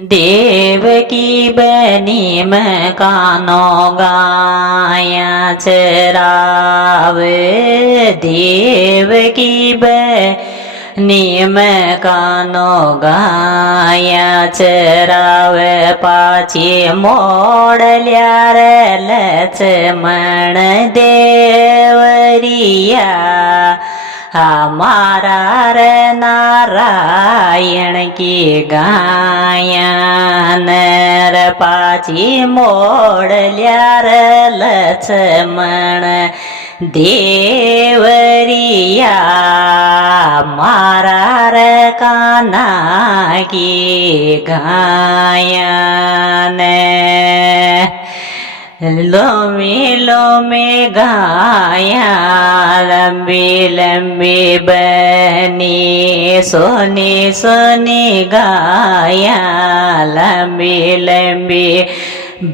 देवकी बनी में कानो गाया चरावे देवकी बनी में कानो गाया चरावे पाची मोड़ल्या रे लक्ष्मण देवरिया हमारा रे नारायण की गाया नर पाची मोड़ल्या रे लक्ष्मण देवरिया मारा रे काना की गाया लोमी लोमी गाया लंबी लंबी बनी सोनी सोनी गाया लंबी लंबी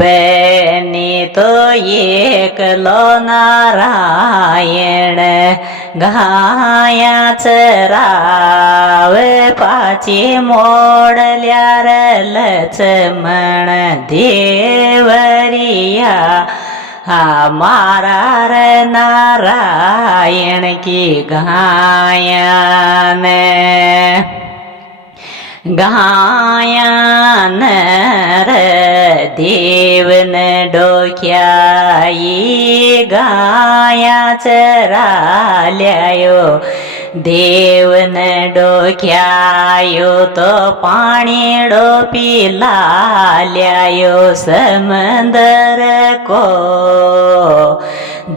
बनी तो एक लो नारायण गाया चरावे पाची मोड़ल्या रे लक्ष्मण देवरिया हमारा रे नारायण की गायन गायन रे देवन डोक्याई गाया चराल्यायो देवन डोक्यायो तो पाणी डोपी लाल्यायो समंदर को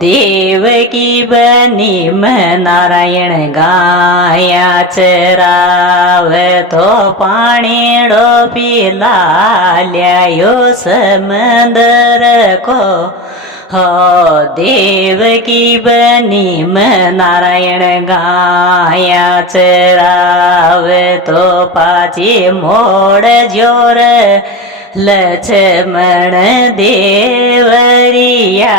देवकी बनी में नारायण गाया चरावे तो पाणी डोपी लाल्यायो समंदर को हो देवकी बनी में नारायण गाया चरावे तो पाची मोड़ जोर लक्ष्मण देवरिया